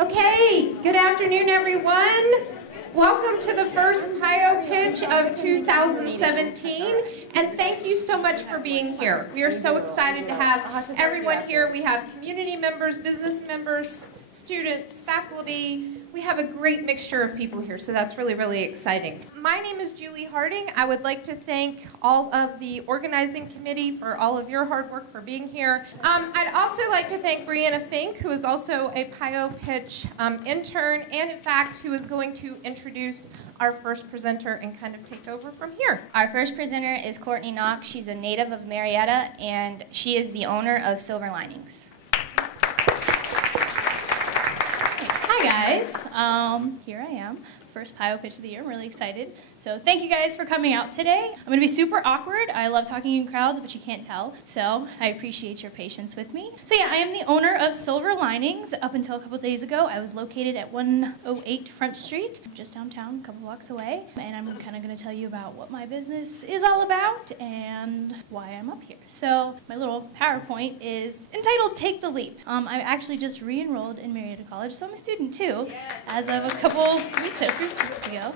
Okay, good afternoon, everyone. Welcome to the first PioPitch of 2017, and thank you so much for being here. We are so excited to have everyone here. We have community members, business members, students, faculty. We have a great mixture of people here, so that's really, really exciting. My name is Julie Harding. I would like to thank all of the organizing committee for all of your hard work for being here. I'd also like to thank Brianna Fink, who is also a PioPitch intern, and in fact, who is going to introduce our first presenter and kind of take over from here. Our first presenter is Courtney Knoch. She's a native of Marietta, and she is the owner of Silver Linings. Hi guys, here I am, first PioPitch of the year. I'm really excited. So thank you guys for coming out today. I'm going to be super awkward. I love talking in crowds, but you can't tell. So I appreciate your patience with me. So yeah, I am the owner of Silver Linings. Up until a couple days ago, I was located at 108 Front Street, just downtown, a couple blocks away. And I'm kind of going to tell you about what my business is all about and why I'm up here. So my little PowerPoint is entitled Take the Leap. I actually just re-enrolled in Marietta College, so I'm a student too, as of a couple weeks ago, 3 weeks ago.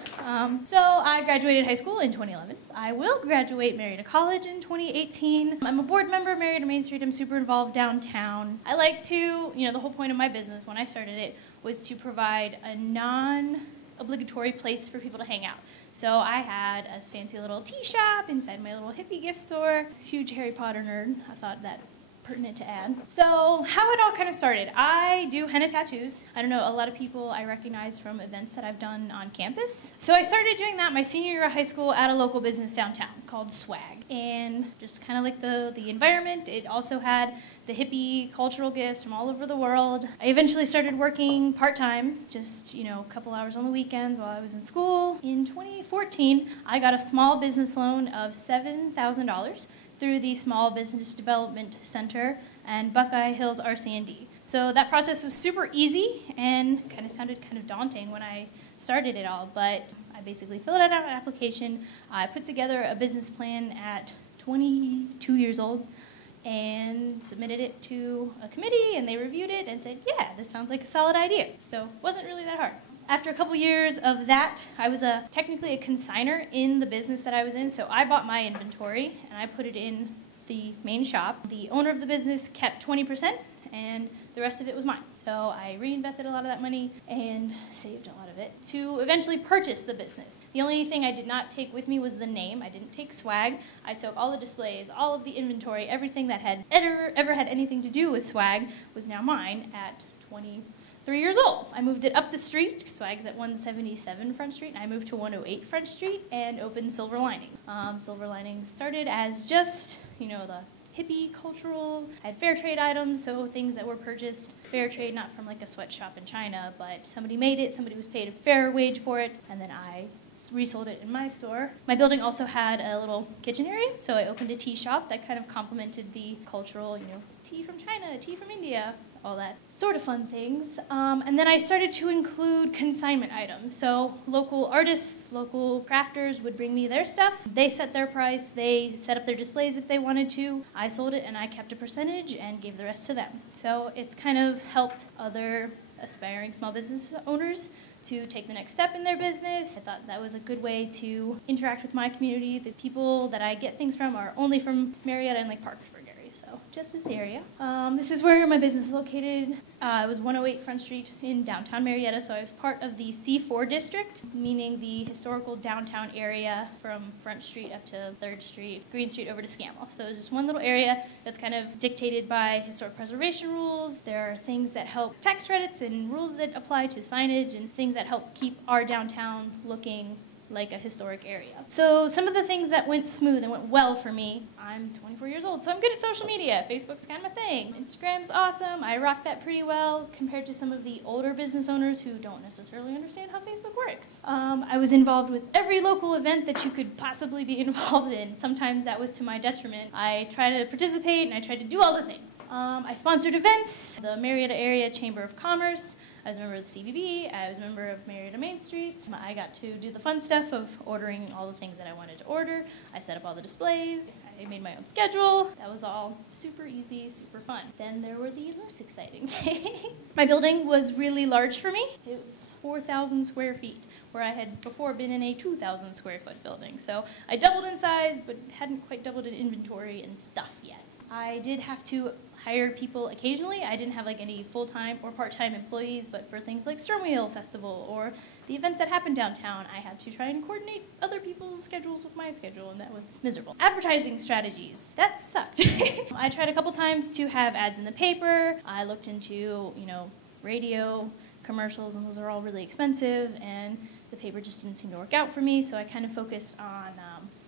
So I graduated high school in 2011. I will graduate Marietta College in 2018. I'm a board member of Marietta Main Street. I'm super involved downtown. I like to, the whole point of my business when I started it was to provide a non-obligatory place for people to hang out. So I had a fancy little tea shop inside my little hippie gift store. Huge Harry Potter nerd. I thought that pertinent to add. So how it all kind of started. I do henna tattoos. I don't know, a lot of people I recognize from events that I've done on campus. So I started doing that my senior year of high school at a local business downtown called Swag. And just kind of like the environment, it also had the hippie cultural gifts from all over the world. I eventually started working part-time, just, a couple hours on the weekends while I was in school. In 2014, I got a small business loan of $7,000 through the Small Business Development Center and Buckeye Hills RC&D. So that process was super easy and kind of sounded kind of daunting when I started it all, but I basically filled out an application. I put together a business plan at 22 years old and submitted it to a committee, and they reviewed it and said, yeah, this sounds like a solid idea. So it wasn't really that hard. After a couple years of that, I was technically a consignor in the business that I was in, so I bought my inventory and I put it in the main shop. The owner of the business kept 20% and the rest of it was mine. So I reinvested a lot of that money and saved a lot of it to eventually purchase the business. The only thing I did not take with me was the name. I didn't take swag. I took all the displays, all of the inventory, everything that had ever had anything to do with swag was now mine at 23 years old. I moved it up the street. Swag's at 177 Front Street, and I moved to 108 Front Street and opened Silver Lining. Silver Lining started as just, the hippie cultural. I had fair trade items, so things that were purchased fair trade, not from like a sweatshop in China, but somebody made it, somebody was paid a fair wage for it, and then I resold it in my store. My building also had a little kitchen area, so I opened a tea shop that kind of complemented the cultural, tea from China, tea from India, all that sort of fun things. And then I started to include consignment items. So local artists, local crafters would bring me their stuff. They set their price. They set up their displays if they wanted to. I sold it and I kept a percentage and gave the rest to them. So it's kind of helped other aspiring small business owners to take the next step in their business. I thought that was a good way to interact with my community. The people that I get things from are only from Marietta and Parkersburg area, so just this area. This is where my business is located. It was 108 Front Street in downtown Marietta, so I was part of the C4 district, meaning the historical downtown area from Front Street up to 3rd Street, Green Street over to Scammell. So it's just one little area that's kind of dictated by historic preservation rules. There are things that help tax credits and rules that apply to signage and things that help keep our downtown looking like a historic area. So some of the things that went smooth and went well for me, I'm 24 years old, so I'm good at social media. Facebook's kind of my thing. Instagram's awesome. I rock that pretty well compared to some of the older business owners who don't necessarily understand how Facebook works. I was involved with every local event that you could possibly be involved in. Sometimes that was to my detriment. I try to participate and I try to do all the things. I sponsored events, the Marietta Area Chamber of Commerce. I was a member of the CVB, I was a member of Marietta Main Street. I got to do the fun stuff of ordering all the things that I wanted to order. I set up all the displays. I made my own schedule. That was all super easy, super fun. Then there were the less exciting things. My building was really large for me. It was 4,000 square feet, where I had before been in a 2,000 square foot building. So I doubled in size, but hadn't quite doubled in inventory and stuff yet. I did have to hire people occasionally. I didn't have like any full-time or part-time employees, but for things like Stern Wheel Festival or the events that happened downtown, I had to try and coordinate other people's schedules with my schedule, and that was miserable. Advertising strategies, that sucked. I tried a couple times to have ads in the paper. I looked into, radio commercials, and those are all really expensive, and the paper just didn't seem to work out for me, so I kind of focused on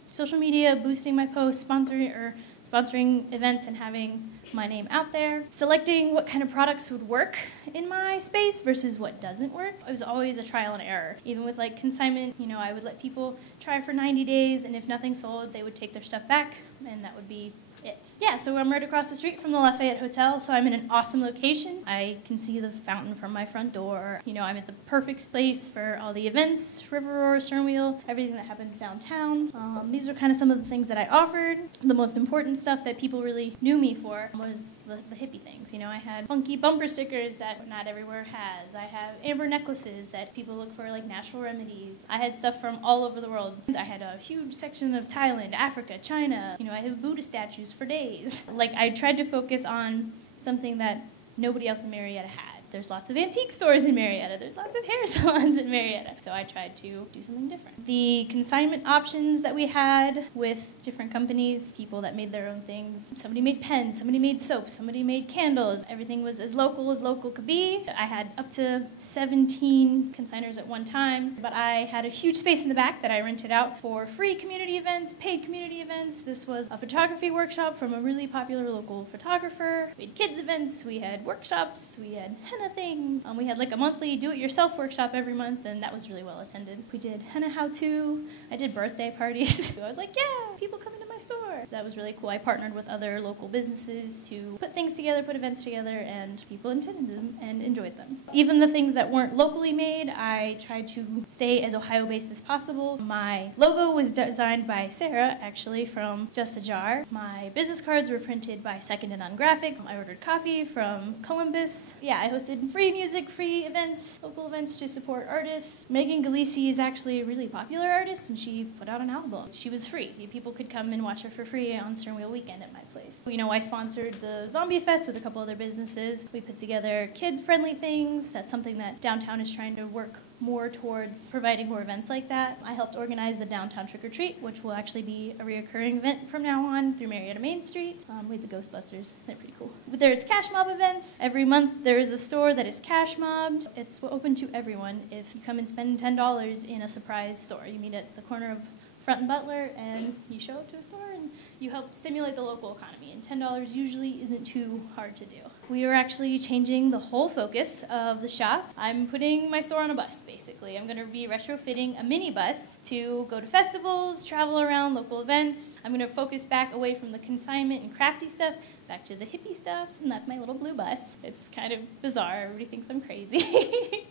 social media, boosting my posts, sponsoring events and having my name out there, selecting what kind of products would work in my space versus what doesn't work. It was always a trial and error. Even with like consignment, I would let people try for 90 days, and if nothing sold, they would take their stuff back, and that would be it. Yeah, so I'm right across the street from the Lafayette Hotel, so I'm in an awesome location. I can see the fountain from my front door. I'm at the perfect place for all the events, River Roar, Stern Wheel, everything that happens downtown. These are kind of some of the things that I offered. The most important stuff that people really knew me for was the hippie things. I had funky bumper stickers that not everywhere has. I have amber necklaces that people look for, like natural remedies. I had stuff from all over the world. I had a huge section of Thailand, Africa, China. I have Buddha statues for days. Like, I tried to focus on something that nobody else in Marietta had. There's lots of antique stores in Marietta. There's lots of hair salons in Marietta. So I tried to do something different. The consignment options that we had with different companies, people that made their own things. Somebody made pens, somebody made soap, somebody made candles. Everything was as local could be. I had up to 17 consigners at one time, but I had a huge space in the back that I rented out for free community events, paid community events. This was a photography workshop from a really popular local photographer. We had kids events, we had workshops, we had henna things. We had like a monthly do-it-yourself workshop every month, and that was really well attended. We did henna how-to. I did birthday parties. I was like, yeah, people come into my store. So that was really cool. I partnered with other local businesses to put things together, put events together, and people attended them and enjoyed them. Even the things that weren't locally made, I tried to stay as Ohio-based as possible. My logo was designed by Sarah, actually, from Just a Jar. My business cards were printed by Second and None Graphics. I ordered coffee from Columbus. Yeah, I hosted free music, free events, local events to support artists. Megan Galisi is actually a really popular artist, and she put out an album. She was free. People could come and watch her for free on Stern Wheel Weekend at my place. I sponsored the Zombie Fest with a couple other businesses. We put together kids-friendly things. That's something that downtown is trying to work more towards providing more events like that. I helped organize the Downtown Trick or Treat, which will actually be a reoccurring event from now on through Marietta Main Street with the Ghostbusters. They're pretty cool. But there's cash mob events. Every month there is a store that is cash mobbed. It's open to everyone. If you come and spend $10 in a surprise store, you meet at the corner of Front and Butler, and you show up to a store and you help stimulate the local economy, and $10 usually isn't too hard to do. We are actually changing the whole focus of the shop. I'm putting my store on a bus, basically. I'm going to be retrofitting a mini bus to go to festivals, travel around local events. I'm going to focus back away from the consignment and crafty stuff, back to the hippie stuff, and that's my little blue bus. It's kind of bizarre. Everybody thinks I'm crazy.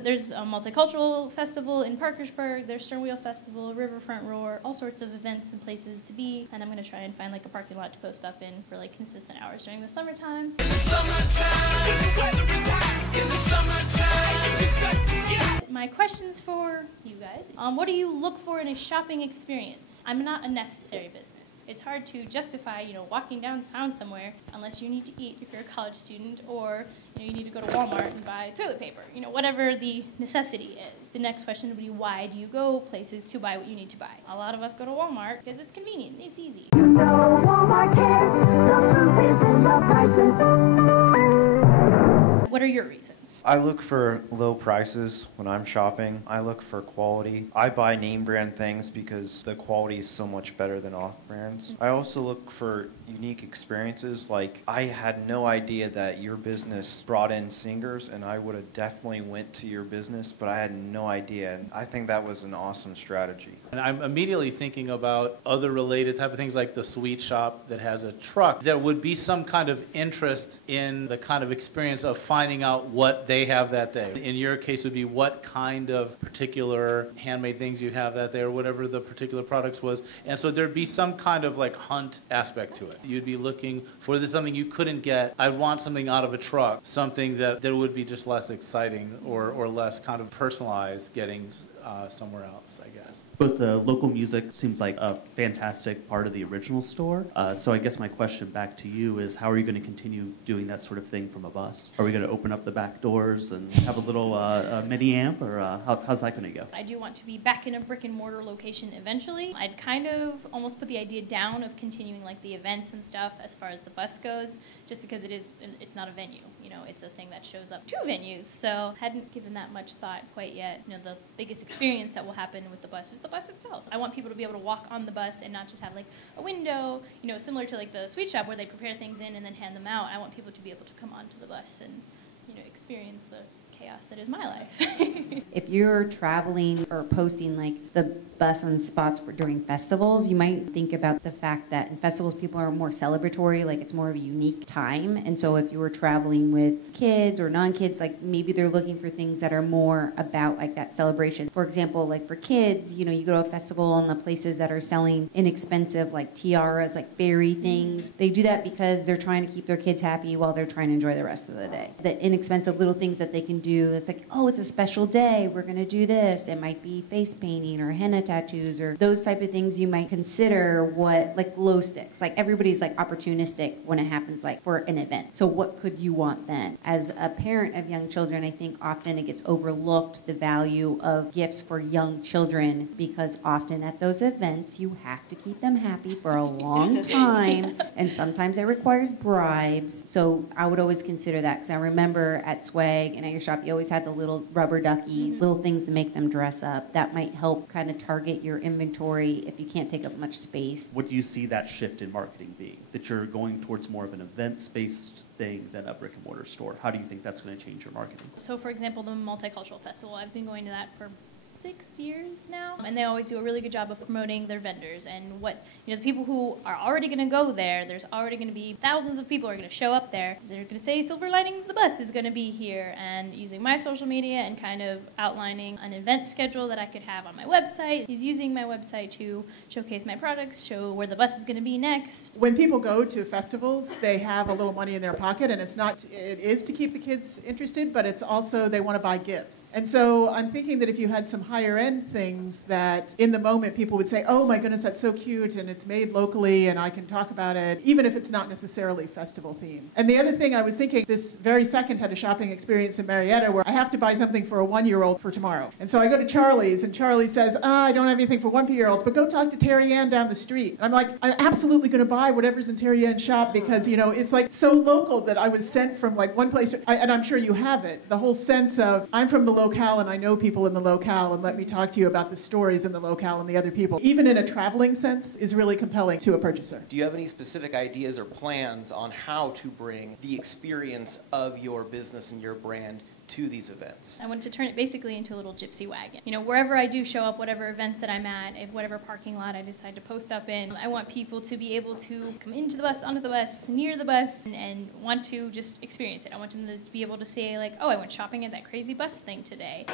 There's a multicultural festival in Parkersburg. There's Stern Wheel Festival, Riverfront Roar, all sorts of events and places to be, and I'm going to try and find like a parking lot to post stuff in for like consistent hours during the summertime. In the summertime, the weather is hot. In the summertime, you can touch it. My questions for you guys. What do you look for in a shopping experience? I'm not a necessary business. It's hard to justify, walking downtown somewhere unless you need to eat if you're a college student, or you need to go to Walmart and buy toilet paper. Whatever the necessity is. The next question would be, why do you go places to buy what you need to buy? A lot of us go to Walmart because it's convenient, it's easy. Walmart cares, the proof is in the prices. What are your reasons? I look for low prices when I'm shopping. I look for quality. I buy name brand things because the quality is so much better than off brands. I also look for unique experiences. Like, I had no idea that your business brought in singers, and I would have definitely went to your business, but I had no idea. And I think that was an awesome strategy. And I'm immediately thinking about other related type of things like the sweet shop that has a truck. There would be some kind of interest in the kind of experience of finding finding out what they have that day. In your case would be what kind of particular handmade things you have that day or whatever the particular products was. And so there'd be some kind of like hunt aspect to it. You'd be looking for this something you couldn't get. I'd want something out of a truck, something that would be just less exciting or less kind of personalized getting somewhere else, I guess. Both the local music seems like a fantastic part of the original store. So I guess my question back to you is, how are you going to continue doing that sort of thing from a bus? Are we going to open up the back doors and have a little mini amp, or how's that going to go? I do want to be back in a brick and mortar location eventually. I'd kind of almost put the idea down of continuing like the events and stuff as far as the bus goes, just because it's not a venue. You know, it's a thing that shows up to venues. So hadn't given that much thought quite yet. You know, the biggest experience that will happen with the bus is the bus itself. I want people to be able to walk on the bus and not just have like a window, you know, similar to like the sweet shop where they prepare things in and then hand them out. I want people to be able to come onto the bus and, you know, experience the chaos that is my life. If you're traveling or posting like the bus on spots during festivals, you might think about the fact that in festivals people are more celebratory, like it's more of a unique time. And so if you were traveling with kids or non-kids, like maybe they're looking for things that are more about like that celebration. For example, like for kids, you know, you go to a festival and the places that are selling inexpensive like tiaras, like fairy things, they do that because they're trying to keep their kids happy while they're trying to enjoy the rest of the day. The inexpensive little things that they can do, it's like, oh, it's a special day, we're going to do this. It might be face painting or henna tattoos or those type of things you might consider what, like glow sticks. Like everybody's like opportunistic when it happens like for an event. So what could you want then? As a parent of young children, I think often it gets overlooked the value of gifts for young children, because often at those events you have to keep them happy for a long time, and sometimes it requires bribes. So I would always consider that, because I remember at Swag and at your shop you always had the little rubber duckies, little things to make them dress up. That might help kind of target your inventory if you can't take up much space. What do you see that shift in marketing being? That you're going towards more of an events-based thing than a brick and mortar store? How do you think that's going to change your marketing? So for example, the Multicultural Festival, I've been going to that for 6 years now, and they always do a really good job of promoting their vendors and what, you know, the people who are already going to go there, there's already going to be thousands of people are going to show up there. They're going to say Silver Linings the bus is going to be here, and using my social media and kind of outlining an event schedule that I could have on my website. He's using my website to showcase my products, show where the bus is going to be next. When people go to festivals, they have a little money in their pocket, and it is to keep the kids interested, but it's also they want to buy gifts. And so I'm thinking that if you had some higher end things that in the moment people would say, oh my goodness, that's so cute, and it's made locally and I can talk about it, even if it's not necessarily festival themed. And the other thing I was thinking, this very second had a shopping experience in Marietta where I have to buy something for a 1-year-old for tomorrow. And so I go to Charlie's, and Charlie says, I don't have anything for 1-year-olds, but go talk to Terry Ann down the street. And I'm like, I'm absolutely going to buy whatever's in Terry Ann's shop, because, you know, it's like so local that I was sent from like one place, and I'm sure you have it, the whole sense of I'm from the locale and I know people in the locale, and let me talk to you about the stories in the locale and the other people, even in a traveling sense, is really compelling to a purchaser. Do you have any specific ideas or plans on how to bring the experience of your business and your brand to these events? I wanted to turn it basically into a little gypsy wagon. You know, wherever I do show up, whatever events that I'm at, whatever parking lot I decide to post up in, I want people to be able to come into the bus, onto the bus, near the bus, and want to just experience it. I want them to be able to say like, oh, I went shopping at that crazy bus thing today.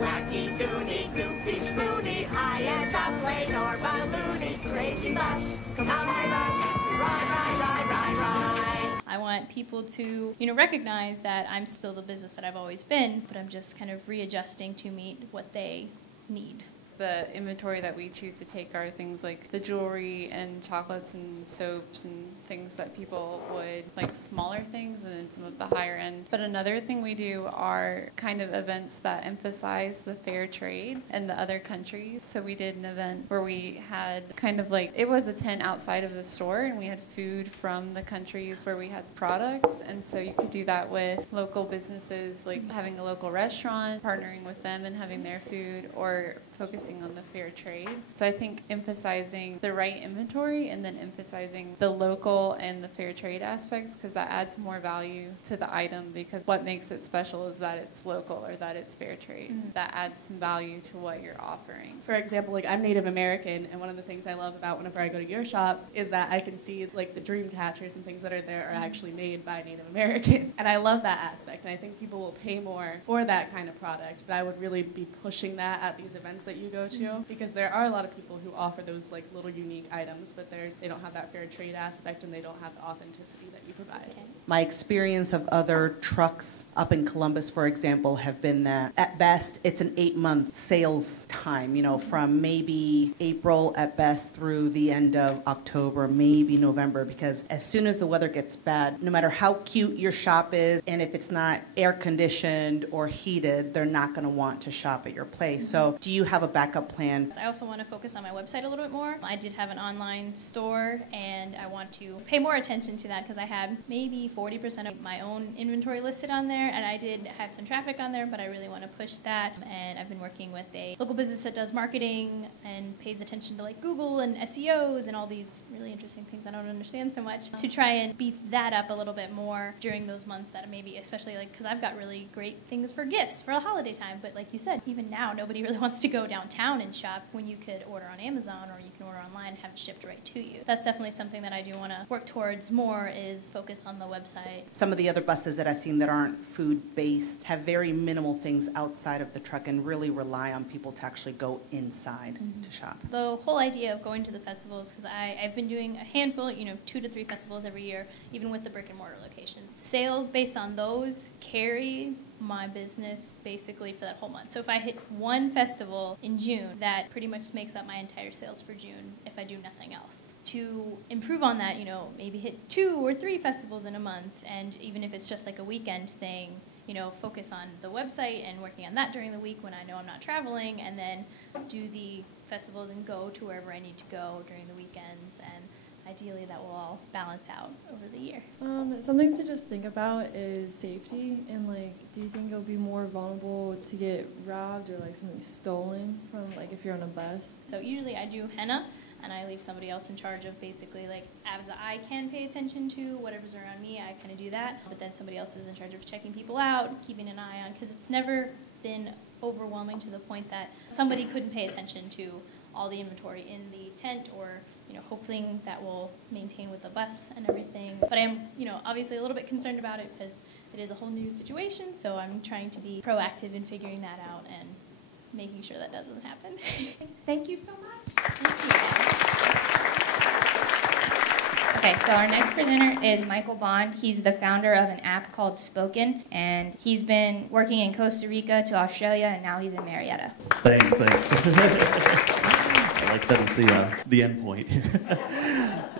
Wacky, goony, goofy, spoony, high as a plane or balloony, crazy bus, come on my bus, ride, ride, ride, ride, ride. I want people to, you know, recognize that I'm still the business that I've always been, but I'm just kind of readjusting to meet what they need. The inventory that we choose to take are things like the jewelry and chocolates and soaps and things that people would like, smaller things, and then some of the higher end. But another thing we do are kind of events that emphasize the fair trade in the other countries. So we did an event where we had kind of like, it was a tent outside of the store, and we had food from the countries where we had products. And so you could do that with local businesses, like having a local restaurant, partnering with them and having their food, or focusing focusing on the fair trade. So I think emphasizing the right inventory and then emphasizing the local and the fair trade aspects, because that adds more value to the item, because what makes it special is that it's local or that it's fair trade. That adds some value to what you're offering. For example, like I'm Native American, and one of the things I love about whenever I go to your shops is that I can see like the dream catchers and things that are there are actually made by Native Americans. And I love that aspect, and I think people will pay more for that kind of product, but I would really be pushing that at these events that you go to, because there are a lot of people who offer those like little unique items, but they don't have that fair trade aspect and they don't have the authenticity that you provide. My experience of other trucks up in Columbus, for example, have been that at best it's an 8-month sales time, you know, from maybe April at best through the end of October, maybe November, because as soon as the weather gets bad, no matter how cute your shop is, and if it's not air conditioned or heated, they're not going to want to shop at your place. So do you have a backup plan? I also want to focus on my website a little bit more. I did have an online store, and I want to pay more attention to that because I have maybe 40% of my own inventory listed on there, and I did have some traffic on there, but I really want to push that. And I've been working with a local business that does marketing and pays attention to like Google and SEOs and all these really interesting things I don't understand so much, to try and beef that up a little bit more during those months that maybe, especially like, because I've got really great things for gifts for a holiday time, but like you said, even now nobody really wants to go downtown and shop when you could order on Amazon or you can order online and have it shipped right to you. That's definitely something that I do want to work towards more, is focus on the website. Some of the other buses that I've seen that aren't food-based have very minimal things outside of the truck and really rely on people to actually go inside to shop. The whole idea of going to the festivals, because I've been doing a handful, 2 to 3 festivals every year, even with the brick and mortar locations. Sales based on those carry my business basically for that whole month. So if I hit one festival in June, that pretty much makes up my entire sales for June if I do nothing else. To improve on that, maybe hit 2 or 3 festivals in a month, and even if it's just like a weekend thing, focus on the website and working on that during the week when I know I'm not traveling, and then do the festivals and go to wherever I need to go during the weekends, and ideally that will all balance out over the year. Something to just think about is safety, and do you think it'll be more vulnerable to get robbed or something stolen from if you're on a bus? So usually I do henna, and I leave somebody else in charge of basically as I can pay attention to whatever's around me, I kind of do that, but then somebody else is in charge of checking people out, keeping an eye on, because it's never been overwhelming to the point that somebody couldn't pay attention to all the inventory in the tent, or hoping that will maintain with the bus and everything. But I am, obviously a little bit concerned about it because it is a whole new situation, so I'm trying to be proactive in figuring that out and making sure that doesn't happen. Thank you so much. Okay, so our next presenter is Michael Bond. He's the founder of an app called Spoken, and he's been working in Costa Rica to Australia, and now he's in Marietta. Thanks. I like that as the end point.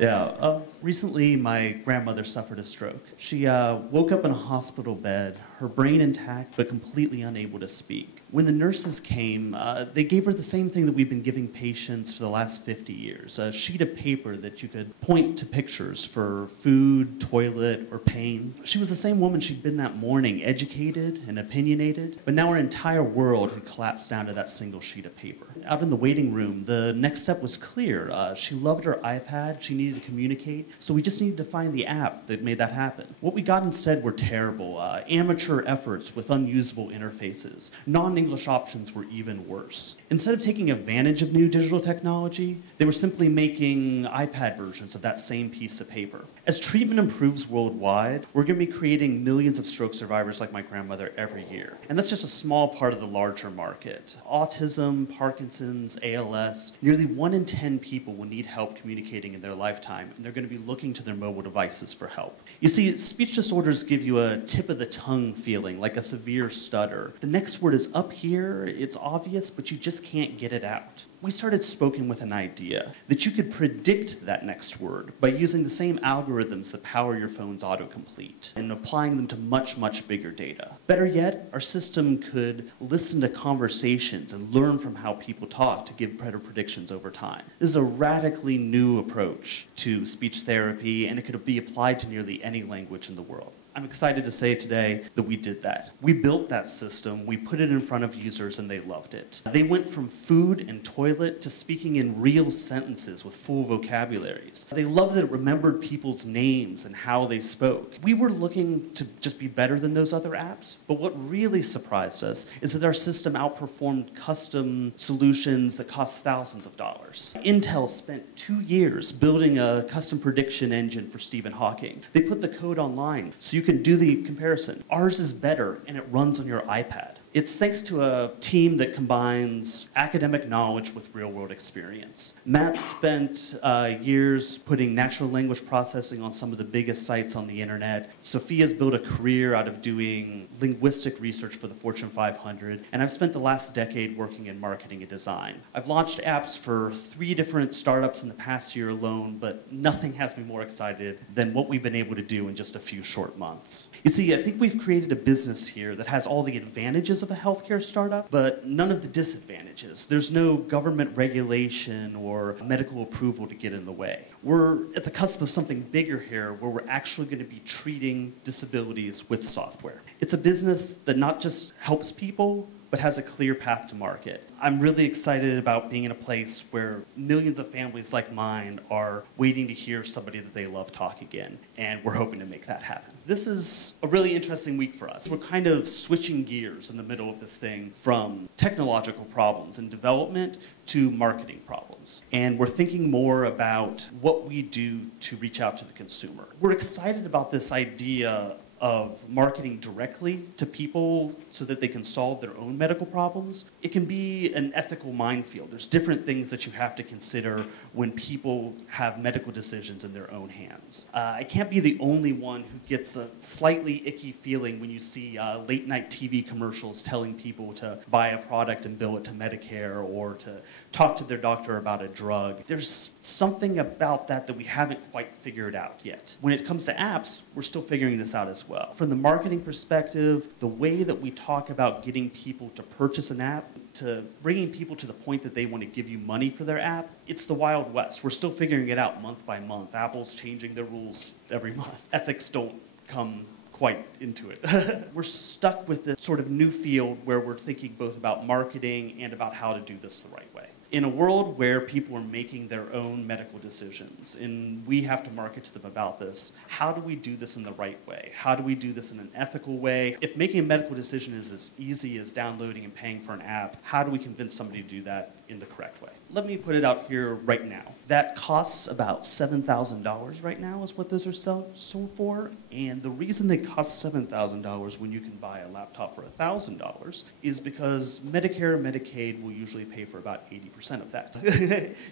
Yeah. Recently, my grandmother suffered a stroke. She woke up in a hospital bed, her brain intact, but completely unable to speak. When the nurses came, they gave her the same thing that we've been giving patients for the last 50 years, a sheet of paper that you could point to pictures for food, toilet, or pain. She was the same woman she'd been that morning, educated and opinionated, but now her entire world had collapsed down to that single sheet of paper. Out in the waiting room, the next step was clear. She loved her iPad, she needed to communicate, so we just needed to find the app that made that happen. What we got instead were terrible, amateur efforts with unusable interfaces. Non-English options were even worse. Instead of taking advantage of new digital technology, they were simply making iPad versions of that same piece of paper. As treatment improves worldwide, we're going to be creating millions of stroke survivors like my grandmother every year. And that's just a small part of the larger market. Autism, Parkinson's, ALS, nearly 1 in 10 people will need help communicating in their lifetime, and they're going to be looking to their mobile devices for help. You see, speech disorders give you a tip-of-the-tongue feeling, like a severe stutter. The next word is up here, it's obvious, but you just can't get it out. We started Spoken with an idea that you could predict that next word by using the same algorithms that power your phone's autocomplete and applying them to much, much bigger data. Better yet, our system could listen to conversations and learn from how people talk to give better predictions over time. This is a radically new approach to speech therapy, and it could be applied to nearly any language in the world. I'm excited to say today that we did that. We built that system, we put it in front of users, and they loved it. They went from food and toilet to speaking in real sentences with full vocabularies. They loved that it remembered people's names and how they spoke. We were looking to just be better than those other apps, but what really surprised us is that our system outperformed custom solutions that cost thousands of dollars. Intel spent 2 years building a custom prediction engine for Stephen Hawking. They put the code online so you can do the comparison. Ours is better, and it runs on your iPad. It's thanks to a team that combines academic knowledge with real-world experience. Matt spent years putting natural language processing on some of the biggest sites on the internet. Sophia's built a career out of doing linguistic research for the Fortune 500, and I've spent the last decade working in marketing and design. I've launched apps for 3 different startups in the past year alone, but nothing has me more excited than what we've been able to do in just a few short months. You see, I think we've created a business here that has all the advantages of a healthcare startup, but none of the disadvantages. There's no government regulation or medical approval to get in the way. We're at the cusp of something bigger here where we're actually going to be treating disabilities with software. It's a business that not just helps people, but has a clear path to market. I'm really excited about being in a place where millions of families like mine are waiting to hear somebody that they love talk again, and we're hoping to make that happen. This is a really interesting week for us. We're kind of switching gears in the middle of this thing from technological problems and development to marketing problems. And we're thinking more about what we do to reach out to the consumer. We're excited about this idea of marketing directly to people so that they can solve their own medical problems. It can be an ethical minefield. There's different things that you have to consider when people have medical decisions in their own hands. I can't be the only one who gets a slightly icky feeling when you see late night TV commercials telling people to buy a product and bill it to Medicare or to talk to their doctor about a drug. There's something about that we haven't quite figured out yet. When it comes to apps, we're still figuring this out as well. From the marketing perspective, the way that we talk about getting people to purchase an app, to bringing people to the point that they want to give you money for their app, it's the Wild West. We're still figuring it out month by month. Apple's changing their rules every month. Ethics don't come quite into it. We're stuck with this sort of new field where we're thinking both about marketing and about how to do this the right way. In a world where people are making their own medical decisions and we have to market to them about this, how do we do this in the right way? How do we do this in an ethical way? If making a medical decision is as easy as downloading and paying for an app, how do we convince somebody to do that in the correct way? Let me put it out here right now. That costs about $7,000 right now is what those are sold for. And the reason they cost $7,000 when you can buy a laptop for $1,000 is because Medicare and Medicaid will usually pay for about 80% of that.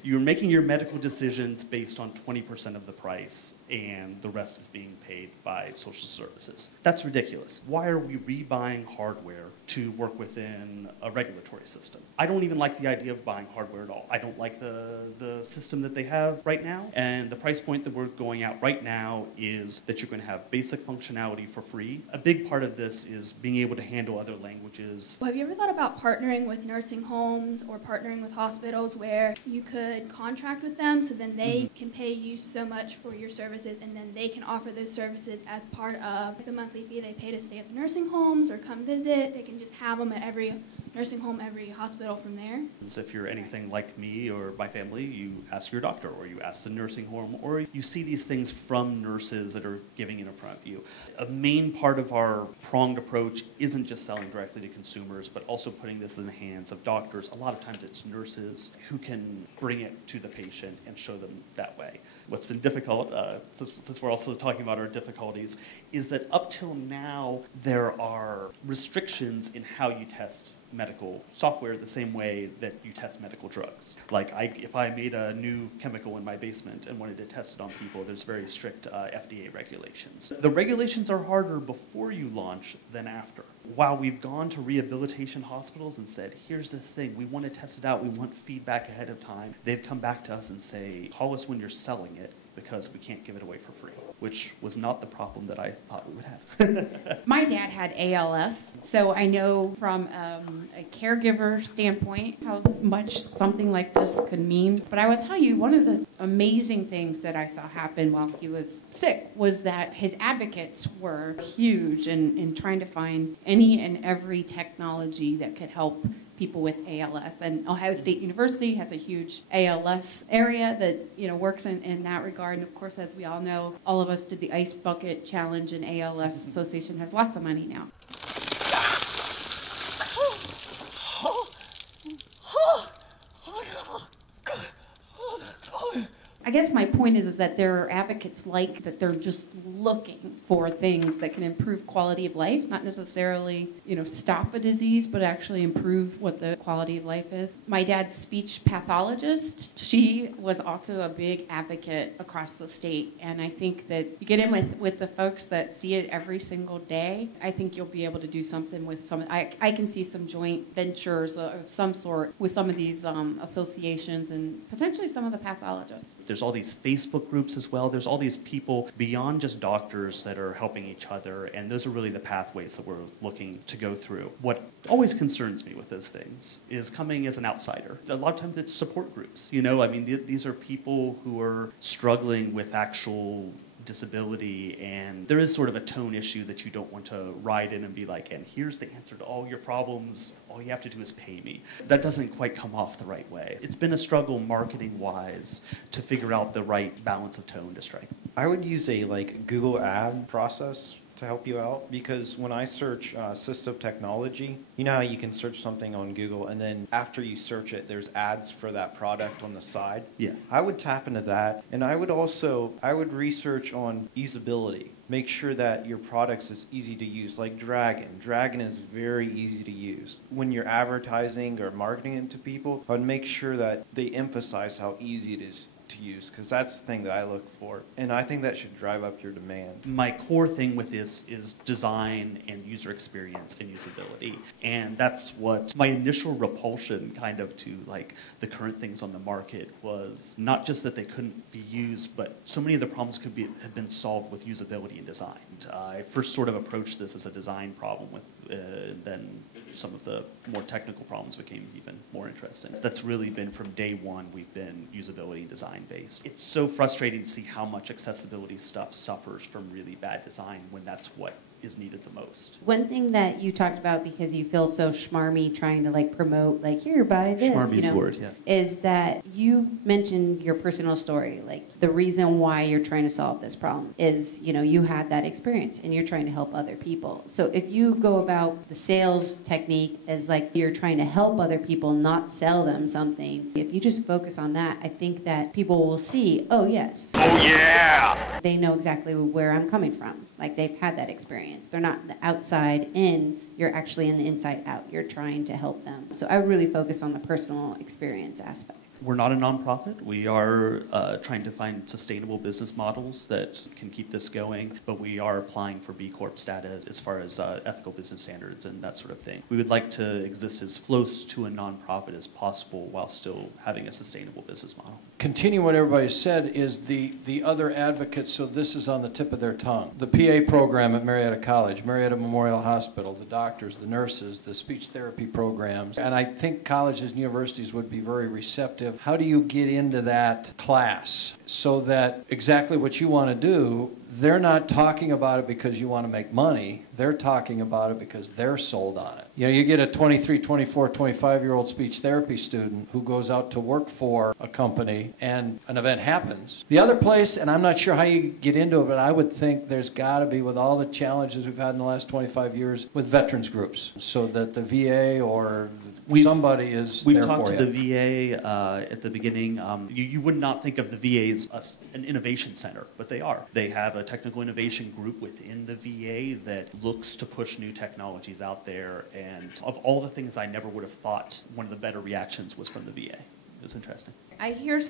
You're making your medical decisions based on 20% of the price, and the rest is being paid by social services. That's ridiculous. Why are we rebuying hardware to work within a regulatory system? I don't even like the idea of buying hardware at all. I don't like the system that they have right now, and the price point that we're going out right now is that you're going to have basic functionality for free. A big part of this is being able to handle other languages. Have you ever thought about partnering with nursing homes or partnering with hospitals where you could contract with them so then they can pay you so much for your services and then they can offer those services as part of the monthly fee they pay to stay at the nursing homes or come visit? They can just have them at every nursing home, every hospital from there. If you're anything like me or my family, you ask your doctor or you ask the nursing home or you see these things from nurses that are giving it in front of you. A main part of our pronged approach isn't just selling directly to consumers, but also putting this in the hands of doctors. A lot of times it's nurses who can bring it to the patient and show them that way. What's been difficult, since we're also talking about our difficulties, is that up till now there are restrictions in how you test medical software the same way that you test medical drugs. Like if I made a new chemical in my basement and wanted to test it on people, there's very strict FDA regulations. The regulations are harder before you launch than after. While we've gone to rehabilitation hospitals and said, here's this thing, we want to test it out, we want feedback ahead of time, they've come back to us and say, call us when you're selling it because we can't give it away for free. which was not the problem that I thought we would have. My dad had ALS, so I know from a caregiver standpoint how much something like this could mean. But I will tell you, one of the amazing things that I saw happen while he was sick was that his advocates were huge in trying to find any and every technology that could help people with ALS. And Ohio State University has a huge ALS area that works in that regard. And of course, as we all know, all of us did the Ice Bucket Challenge, and ALS Association has lots of money now. I guess my point is that there are advocates like that they're just looking for things that can improve quality of life, not necessarily, stop a disease, but actually improve what the quality of life is. My dad's speech pathologist, she was also a big advocate across the state. And I think that you get in with the folks that see it every single day, I think you'll be able to do something with some, I can see some joint ventures of some sort with some of these associations and potentially some of the pathologists. There's all these Facebook groups as well. There's all these people beyond just doctors that are helping each other, and those are really the pathways that we're looking to go through. What always concerns me with those things is coming as an outsider. A lot of times it's support groups. These are people who are struggling with actual disability, and there is sort of a tone issue that you don't want to ride in and be like, and here's the answer to all your problems, all you have to do is pay me. That doesn't quite come off the right way. It's been a struggle marketing-wise to figure out the right balance of tone to strike. I would use a Google ad process to help you out, because when I search assistive technology, you know how you can search something on Google and then after you search it, there's ads for that product on the side? Yeah. I would tap into that, and I would research on usability. Make sure that your products is easy to use, like Dragon. Dragon is very easy to use. When you're advertising or marketing it to people, I would make sure that they emphasize how easy it is to use, because that's the thing that I look for, and I think that should drive up your demand. My core thing with this is design and user experience and usability, and that's what my initial repulsion kind of to the current things on the market was, not just that they couldn't be used, but so many of the problems have been solved with usability and design. I first sort of approached this as a design problem then some of the more technical problems became even more interesting. That's really been from day one, we've been usability and design based. It's so frustrating to see how much accessibility stuff suffers from really bad design when that's what is needed the most. One thing that you talked about, because you feel so schmarmy trying to promote, here, buy this, Schmarmy's word, yes. Is that you mentioned your personal story. The reason why you're trying to solve this problem is, you had that experience and you're trying to help other people. So if you go about the sales technique as you're trying to help other people, not sell them something, if you just focus on that, I think that people will see, oh yes. Oh yeah! They know exactly where I'm coming from. They've had that experience. They're not the outside in, you're actually in the inside out. You're trying to help them. So I would really focus on the personal experience aspect. We're not a nonprofit. We are trying to find sustainable business models that can keep this going, but we are applying for B Corp status as far as ethical business standards and that sort of thing. We would like to exist as close to a nonprofit as possible while still having a sustainable business model. Continuing what everybody said is the other advocates, so this is on the tip of their tongue. The PA program at Marietta College, Marietta Memorial Hospital, the doctors, the nurses, the speech therapy programs, and I think colleges and universities would be very receptive. How do you get into that class so that exactly what you want to do, they're not talking about it because you want to make money, they're talking about it because they're sold on it. You get a 23, 24, 25-year-old speech therapy student who goes out to work for a company and an event happens. The other place, and I'm not sure how you get into it, but I would think there's got to be, with all the challenges we've had in the last 25 years, with veterans groups, so that the VA or somebody is there for you. We've talked to the VA at the beginning. You would not think of the VA as an innovation center, but they are. They have a technical innovation group within the VA that looks to push new technologies out there. And of all the things I never would have thought, one of the better reactions was from the VA. was interesting. I hear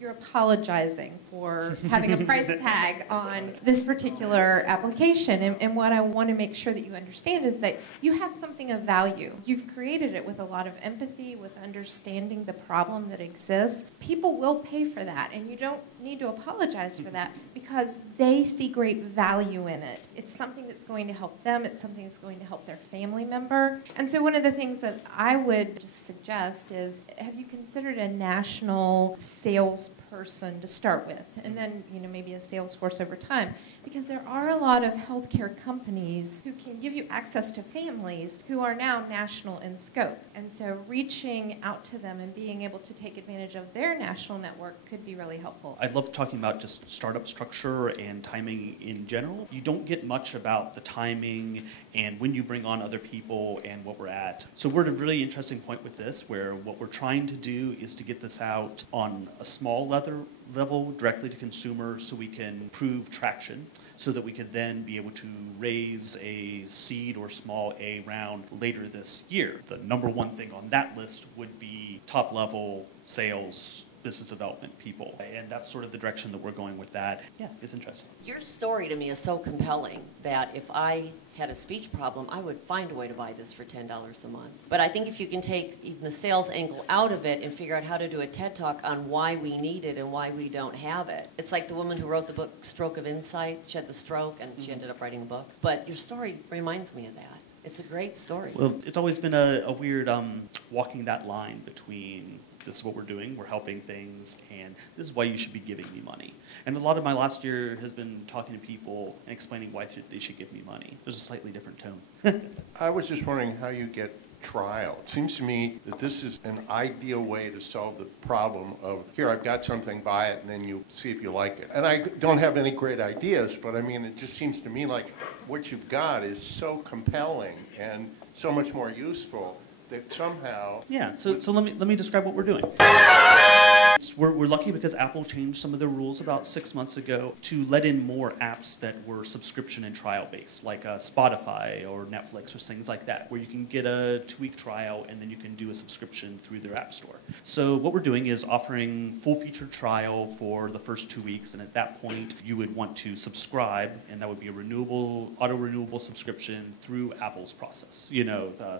you're apologizing for having a price tag on this particular application. And what I want to make sure that you understand is that you have something of value. You've created it with a lot of empathy, with understanding the problem that exists. People will pay for that, and you don't need to apologize for that because they see great value in it. It's something that's going to help them. It's something that's going to help their family member. And so one of the things that I would just suggest is, have you considered a national salesperson to start with, and then maybe a sales force over time? Because there are a lot of healthcare companies who can give you access to families who are now national in scope. And so reaching out to them and being able to take advantage of their national network could be really helpful. I love talking about just startup structure and timing in general. You don't get much about the timing and when you bring on other people and what we're at. So we're at a really interesting point with this where what we're trying to do is to get this out on a small level directly to consumers so we can prove traction so that we could then be able to raise a seed or small A round later this year. The number one thing on that list would be top level sales, business development people. And that's sort of the direction that we're going with that. Yeah, it's interesting. Your story to me is so compelling that if I had a speech problem, I would find a way to buy this for $10 a month. But I think if you can take even the sales angle out of it and figure out how to do a TED Talk on why we need it and why we don't have it. It's like the woman who wrote the book Stroke of Insight. She had the stroke and she ended up writing a book. But your story reminds me of that. It's a great story. Well, it's always been a weird walking that line between this is what we're doing, we're helping things, and this is why you should be giving me money. And a lot of my last year has been talking to people and explaining why they should give me money. There's a slightly different tone. I was just wondering how you get trial. It seems to me that this is an ideal way to solve the problem of, here, I've got something, buy it, and then you see if you like it. And I don't have any great ideas, but I mean, it just seems to me like what you've got is so compelling and so much more useful that somehow... Yeah, so let me describe what we're doing. We're lucky because Apple changed some of the rules about 6 months ago to let in more apps that were subscription and trial based, like Spotify or Netflix or things like that, where you can get a 2-week trial and then you can do a subscription through their app store. So what we're doing is offering full-featured trial for the first 2 weeks, and at that point you would want to subscribe, and that would be a auto-renewable subscription through Apple's process.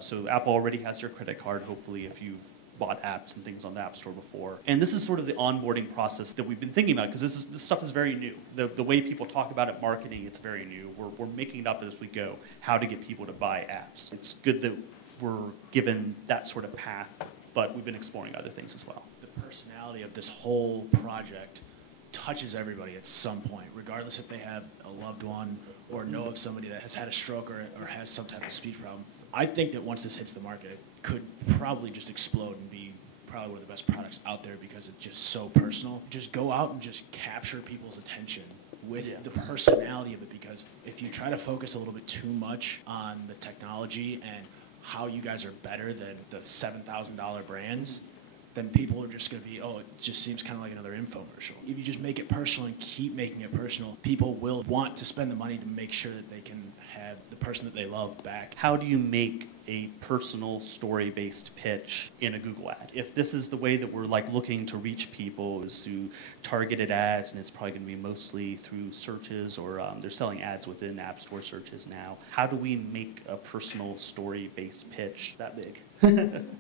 So Apple already has your credit card, hopefully, if you've bought apps and things on the App Store before. And this is sort of the onboarding process that we've been thinking about, because this stuff is very new. The way people talk about it, marketing, it's very new. We're making it up as we go, how to get people to buy apps. It's good that we're given that sort of path, but we've been exploring other things as well. The personality of this whole project touches everybody at some point, regardless if they have a loved one or know of somebody that has had a stroke or has some type of speech problem. I think that once this hits the market, it could probably just explode and be probably one of the best products out there because it's just so personal. Just go out and just capture people's attention with the personality of it, because if you try to focus a little bit too much on the technology and how you guys are better than the $7,000 brands, then people are just going to be, oh, it just seems kind of like another infomercial. If you just make it personal and keep making it personal, people will want to spend the money to make sure that they can have the person that they love back. How do you make a personal story-based pitch in a Google ad? If this is the way that we're looking to reach people, is through targeted ads, and it's probably going to be mostly through searches, or they're selling ads within App Store searches now. How do we make a personal story-based pitch that big?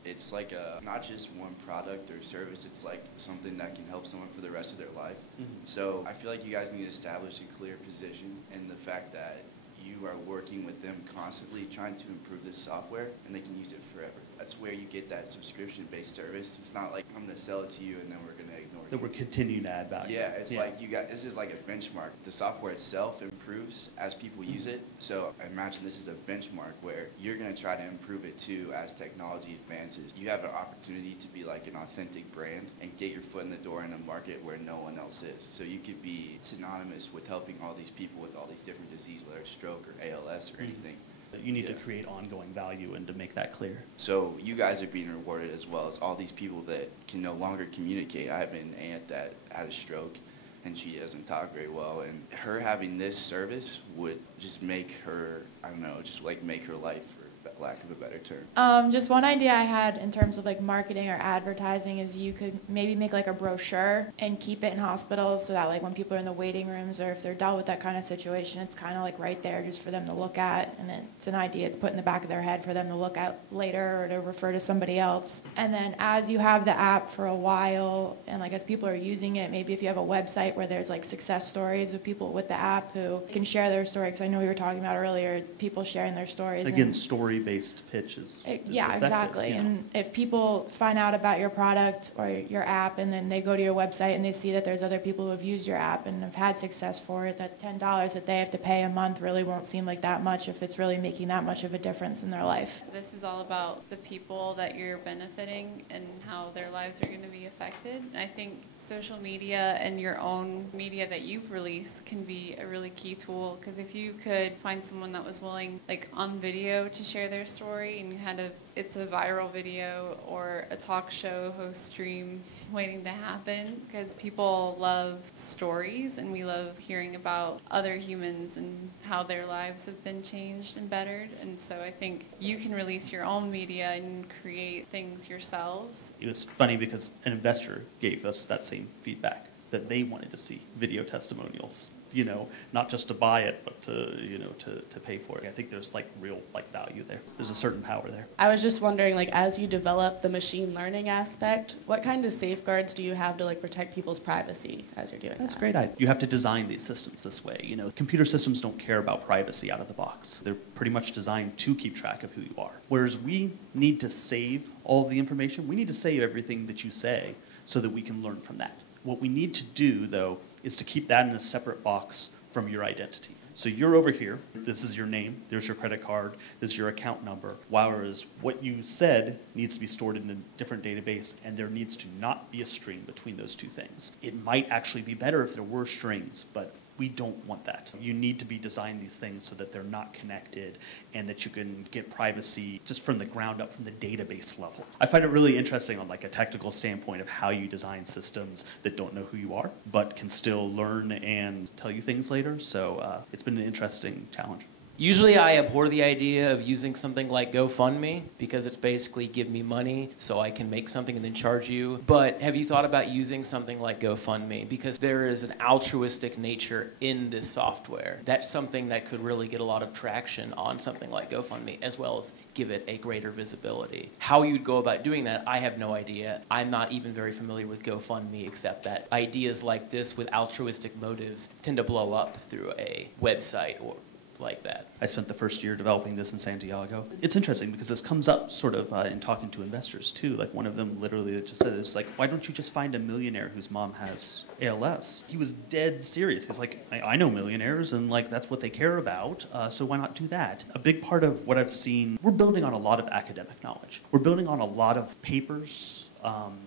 It's like not just one product or service, it's like something that can help someone for the rest of their life. So I feel like you guys need to establish a clear position, and the fact that you are working with them constantly trying to improve this software, and they can use it forever. That's where you get that subscription-based service. It's not like I'm going to sell it to you and then we're going to ignore it. That we're continuing to add value. Yeah, it's like this is like a benchmark. The software itself improves as people use it. So I imagine this is a benchmark where you're going to try to improve it too as technology advances. You have an opportunity to be like an authentic brand and get your foot in the door in a market where no one else is. So you could be synonymous with helping all these people with all these different diseases, whether it's stroke or ALS or anything. You need to create ongoing value and to make that clear. So you guys are being rewarded as well as all these people that can no longer communicate. I have an aunt that had a stroke and she doesn't talk very well, and her having this service would just make her, I don't know, just like make her life for lack of a better term? Just one idea I had in terms of like marketing or advertising is you could maybe make like a brochure and keep it in hospitals so that like when people are in the waiting rooms or if they're dealt with that kind of situation, it's kind of like right there just for them to look at, and it's an idea it's put in the back of their head for them to look at later or to refer to somebody else. And then as you have the app for a while and like as people are using it, maybe if you have a website where there's like success stories of people with the app who can share their story, because I know we were talking about earlier, people sharing their stories. Again, story-based pitch is yeah, effective, exactly. yeah. And if people find out about your product or your app and then they go to your website and they see that there's other people who have used your app and have had success for it, that $10 that they have to pay a month really won't seem like that much if it's really making that much of a difference in their life. This is all about the people that you're benefiting and how their lives are going to be affected. And I think social media and your own media that you've released can be a really key tool, because if you could find someone that was willing, like on video, to share their story, and you had it's a viral video or a talk show host stream waiting to happen, because people love stories and we love hearing about other humans and how their lives have been changed and bettered. And so I think you can release your own media and create things yourselves. It was funny because an investor gave us that same feedback, that they wanted to see video testimonials, you know, not just to buy it, but to, you know, to pay for it. I think there's like real like value there. There's a certain power there. I was just wondering, like, as you develop the machine learning aspect, what kind of safeguards do you have to like protect people's privacy as you're doing that? That's a great idea. You have to design these systems this way. You know, computer systems don't care about privacy out of the box. They're pretty much designed to keep track of who you are. Whereas we need to save all of the information. We need to save everything that you say so that we can learn from that. What we need to do, though, is to keep that in a separate box from your identity. So you're over here, this is your name, there's your credit card, this is your account number, whereas what you said needs to be stored in a different database, and there needs to not be a string between those two things. It might actually be better if there were strings, but we don't want that. You need to be designing these things so that they're not connected and that you can get privacy just from the ground up, from the database level. I find it really interesting on like a technical standpoint of how you design systems that don't know who you are, but can still learn and tell you things later. So it's been an interesting challenge. Usually I abhor the idea of using something like GoFundMe because it's basically give me money so I can make something and then charge you. But have you thought about using something like GoFundMe? Because there is an altruistic nature in this software. That's something that could really get a lot of traction on something like GoFundMe, as well as give it a greater visibility. How you'd go about doing that, I have no idea. I'm not even very familiar with GoFundMe, except that ideas like this with altruistic motives tend to blow up through a website or like that. I spent the first year developing this in Santiago. It's interesting because this comes up sort of in talking to investors too. Like one of them literally just said, it's like, why don't you just find a millionaire whose mom has ALS? He was dead serious. He's like, I know millionaires and like that's what they care about, so why not do that? A big part of what I've seen, we're building on a lot of academic knowledge. We're building on a lot of papers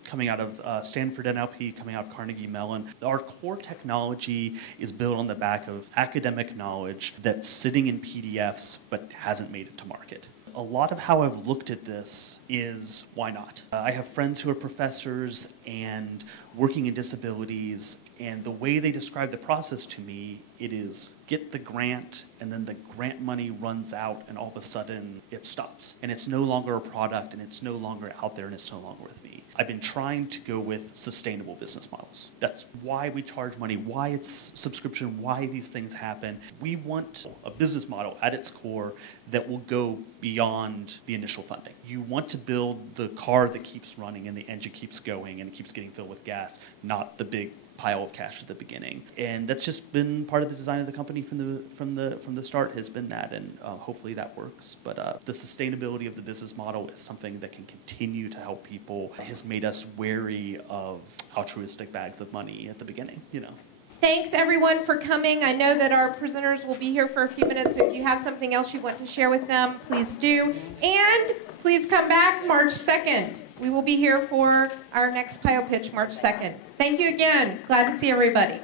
coming out of Stanford NLP, coming out of Carnegie Mellon. Our core technology is built on the back of academic knowledge that's sitting in PDFs but hasn't made it to market. A lot of how I've looked at this is, why not? I have friends who are professors and working in disabilities, and the way they describe the process to me, it is get the grant, and then the grant money runs out, and all of a sudden it stops. And it's no longer a product, and it's no longer out there, and it's no longer with me. I've been trying to go with sustainable business models. That's why we charge money, why it's subscription, why these things happen. We want a business model at its core that will go beyond the initial funding. You want to build the car that keeps running and the engine keeps going and it keeps getting filled with gas, not the big pile of cash at the beginning. And that's just been part of the design of the company from the start, has been that, and hopefully that works. But the sustainability of the business model is something that can continue to help people. It has made us wary of altruistic bags of money at the beginning, you know. Thanks, everyone, for coming. I know that our presenters will be here for a few minutes. If you have something else you want to share with them, please do. And please come back March 2nd. We will be here for our next PioPitch, March 2nd. Thank you again. Glad to see everybody.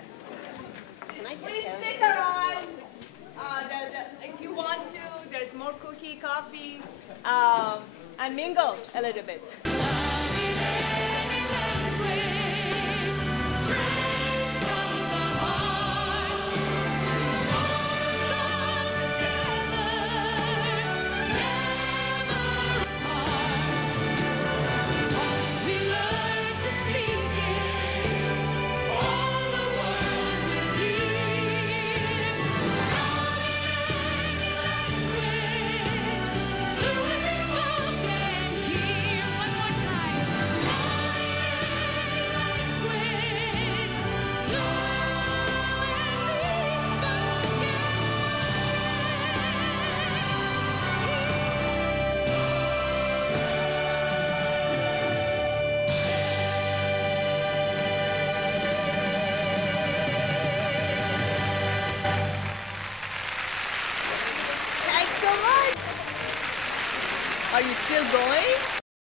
Please stick around. If you want to, there's more cookie, coffee, and mingle a little bit. Are you still going?